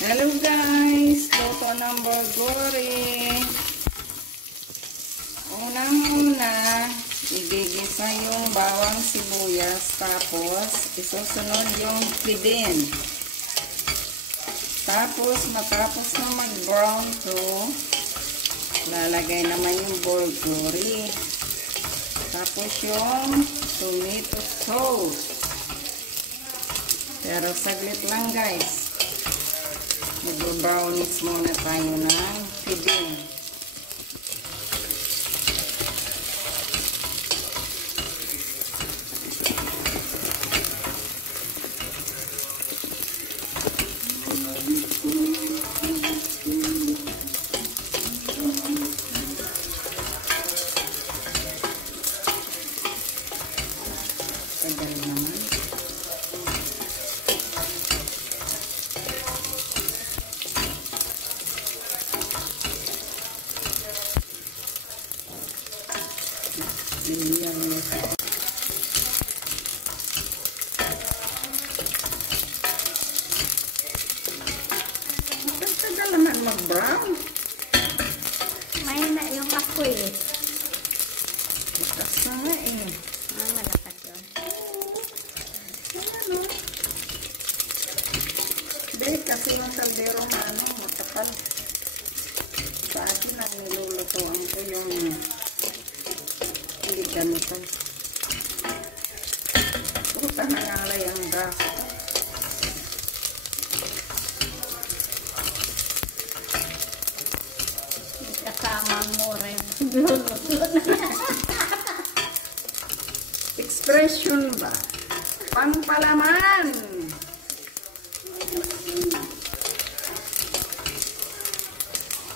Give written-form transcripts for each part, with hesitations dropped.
Hello guys, luto ng burgori. Unang-una, igigisa yung bawang sibuyas, tapos isusunod yung pidin. Tapos matapos na mag-brown to, lalagay naman yung burgori. Tapos yung tomato sauce. Pero saglit lang guys. Mag-brownies muna tayo ng pidin. Tagal naman. Tagal naman mag-brown. May na yung apoy eh. Bukas na nga eh. Malakas yun. Ano? Hindi, kasi yung kaldero na matapal. Sa akin ang nilulutuan ko yung hindi ganito. Puta na nga lang ang gas. Kasama mo rin. Luluto na. Expression ba? Pangpalaman!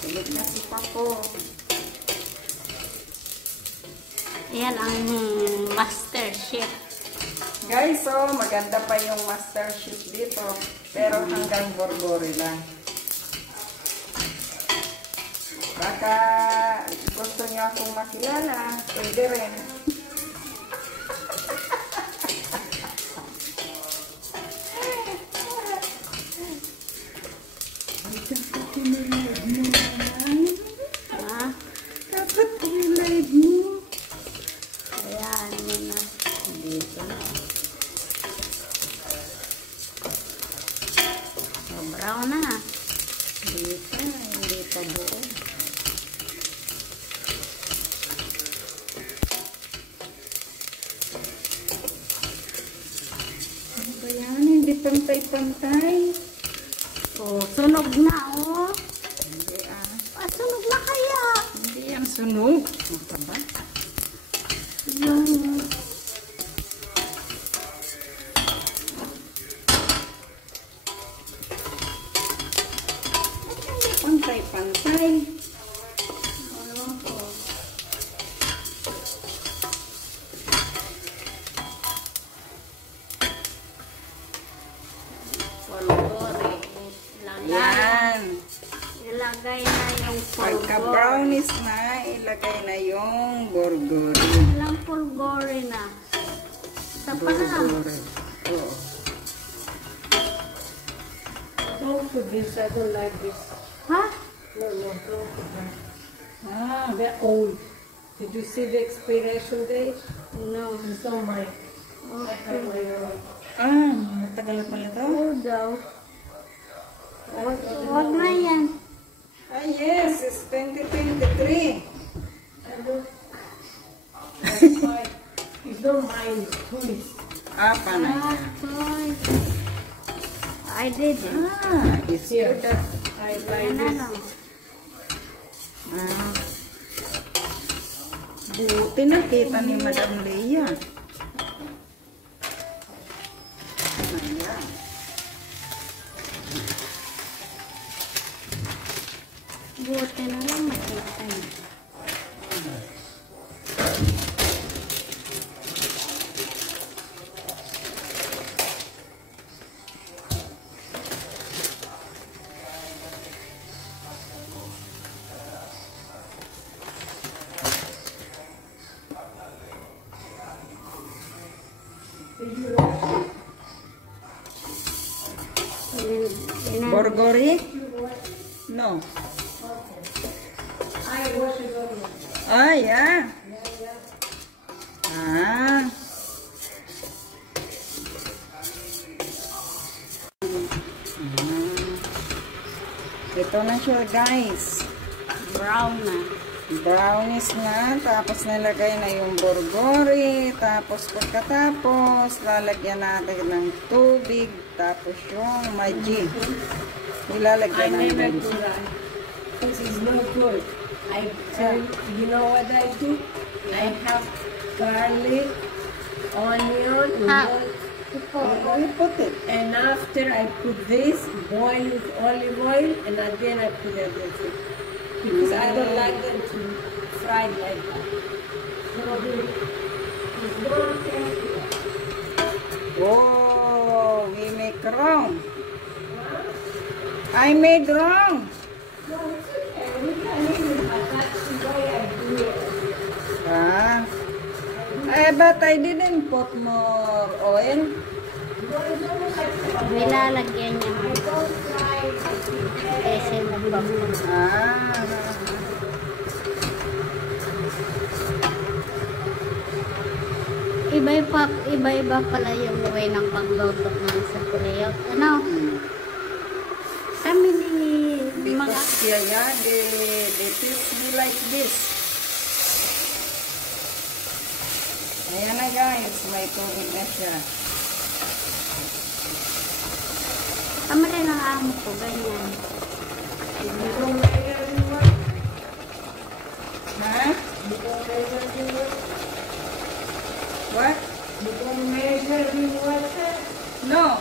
Pilit na si Papo. Yan ang master chef. Guys, so maganda pa yung master chef dito. Pero hanggang burgori lang. Baka gusto niyo akong makilala, pwede rin. Ha? Dapat i-live mo. Ayan, yun na. Dito na. So, brown na. Dito, hindi pa buo. Ano ba yan? Hindi pantay-pantay. Oh, sunog na, oh. Hindi Sunog na kaya. Hindi yan sunog. Ano ba? Yung... Pantay-pantay. Ano po? Polvore. Yan. Ilagay na yung Pagka polvore. brownies na, ilagay na yung burgori. Ilang polvore na. Isa pa na. Burgori. Oo. Don't put this, I don't like this. Ha? No, don't put that. They're old. Did you see the expiration date? No. It's on mine. I have my own. Matagal pala to. Oo daw. Huwag na yan. Yes, it's 2023. I don't. That's why. It's not mine, it's toys. Panay. Akoy. I did it. It's Here. good. I buy Yan this. ano. Buti nakita ni Madam Leia. Ayan. Buti na lang makita niya. Burgori? No. I wash it all. Ah, yeah. Ah. Ito na siya, guys. Brown na. Brownies na. Tapos nilagay na yung burgori. Tapos pagkatapos, lalagyan natin ng tubig. Tapos yung maji. Ilalagyan I never natin. do that. This is no good. I tell you know what I do? I have garlic, onion, Ah. We put it. and after I put this, boil with olive oil, and then I put everything. Because I don't like them to fry like that. Oh, we make wrong. I made wrong. No, it's okay. We can eat it, but that's the way I do it. Ah. But I didn't put more oil. Nilalagyan niya mo. Kasi magbago. Ah. Iba-iba pala yung way ng pagluto ng sa Korea. Ano? Kami ni mga... Because yeah, they teach me like this. Ayan na guys, may tubig na siya. Kami rin ang amo ko, ganyan. Ha? What? You don't measure with water? No.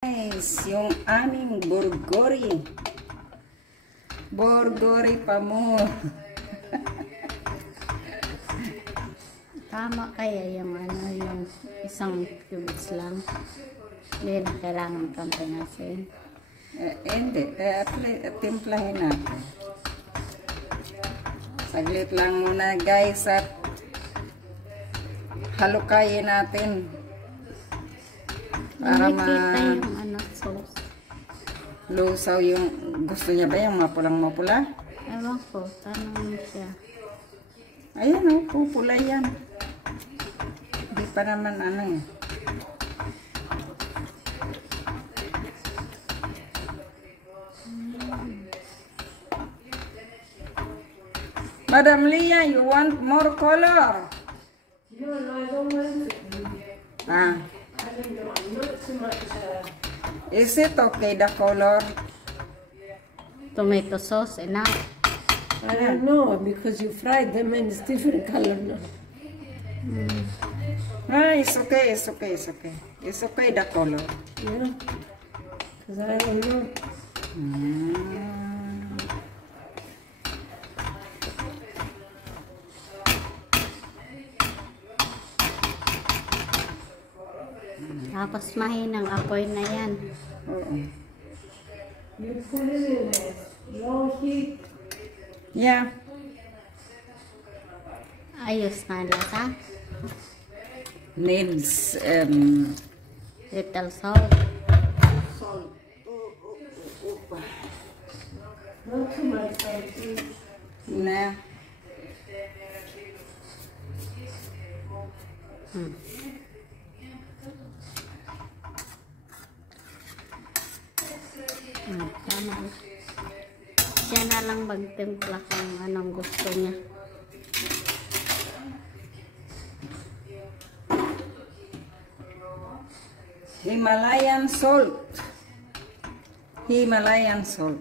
Guys, yung aming burgori. Burgori pa mo. Tama kaya yung ano, yung isang cubes lang. Hindi na kailangan kang pinasin. Hindi. Timplahin natin. Saglit lang muna guys at halukayin natin. Para Nakikita yung ano, sauce. lusaw yung gusto niya ba yung mapulang-mapula? Ewan ko, tanong mo siya. Ayan o, pupula yan. Hindi pa naman ano eh. Madam Leah, you want more color? No, I don't want it. Ah, I don't know. Not too much. is it okay the color? Tomato sauce, enough. I don't know because you fried them and it's different color now. Ah, it's okay, it's okay, it's okay. It's okay the color. Yeah, because I don't know. Tapos mahinang apoy na yan. Oo. You put it in a low heat. Yeah. Ayos na lasa. Needs Little salt. salt. Not too much. Na. Tama. Siya na lang magtimpla kung anong gusto niya. Himalayan salt. Himalayan salt.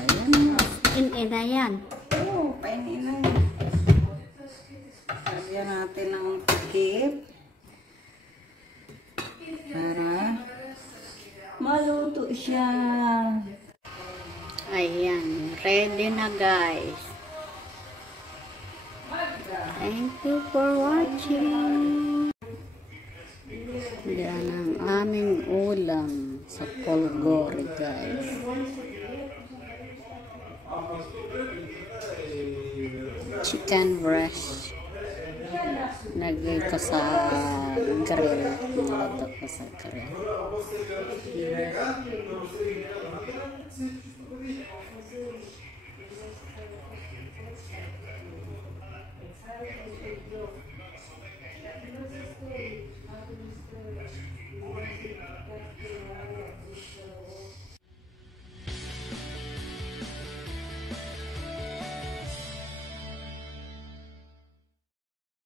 Ayan. In-ina yan. Oh, painin na. Lagyan natin ng takip. Para maluto siya. Ayan, ready na guys. Thank you for watching. Yan ang aming ulam sa Colgore guys. Chicken breast. Lagay ko sa grill. Niluto ko sa grill.